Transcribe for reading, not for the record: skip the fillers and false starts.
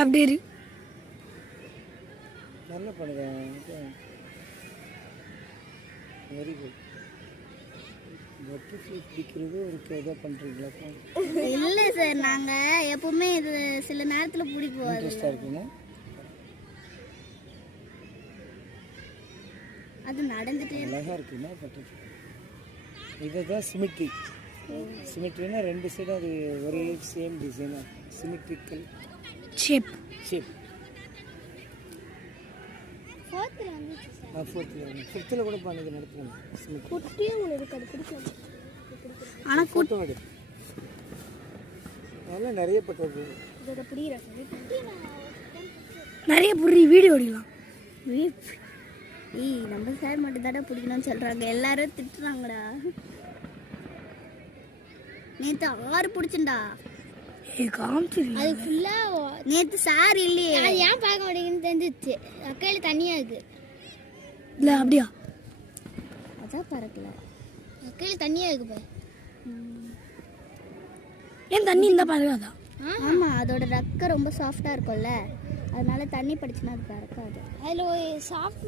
அப்படியே இரு. நல்ல பண்ணுங்க. Very good. பட்டர்ஃப்ளை பிடிக்கிறது ஒரு ஏதோ பண்ணுறீங்களா? இல்லை சார், நாங்கள் எப்பவுமே இது சில நேரத்தில் பிடிப்போம். இன்ட்ரெஸ்டாக இருக்குங்க. அது நடந்துட்டு அழகாக இருக்குன்னா பட்டர்ஃப்ளை. இதுதான் சிமிட்ரி. சிமிட்ரினா ரெண்டு சைடும் அது ஒரே சேம் டிசைனாக சிமிட்ரிக்கல் ஷேப். ஃபிஃப்த்தில் கூட பண்ணி நடத்துவாங்க. ஆனால் ஃபோட்டோ எடு. அதெல்லாம் நிறைய பட்டது. நிறைய புரி வீடியோ எடுக்கலாம். நம்ம சார் மட்டும் தானே பிடிக்கணும்னு சொல்கிறாங்க, எல்லாரும் திட்டுறாங்கடா. நேற்று 6 பிடிச்சுண்டா. காமிச்சிருக்கேன். அது ஃபுல்லாக நேற்று சார் இல்லையே, அது ஏன் பார்க்க மாட்டேங்குன்னு தெரிஞ்சிச்சு. அக்கையில் தனியாக இருக்கு. இல்லை அப்படியா? அதான் பறக்கல, அக்கையில் தனியாக இருக்கு பாரு. ஏன் தண்ணி இருந்தால் பறக்காதா? ஆமாம், அதோட ரெக்கை ரொம்ப சாஃப்டாக இருக்கும்ல, அதனால தண்ணி படிச்சுன்னா அது பறக்காது. அதில் சாஃப்ட்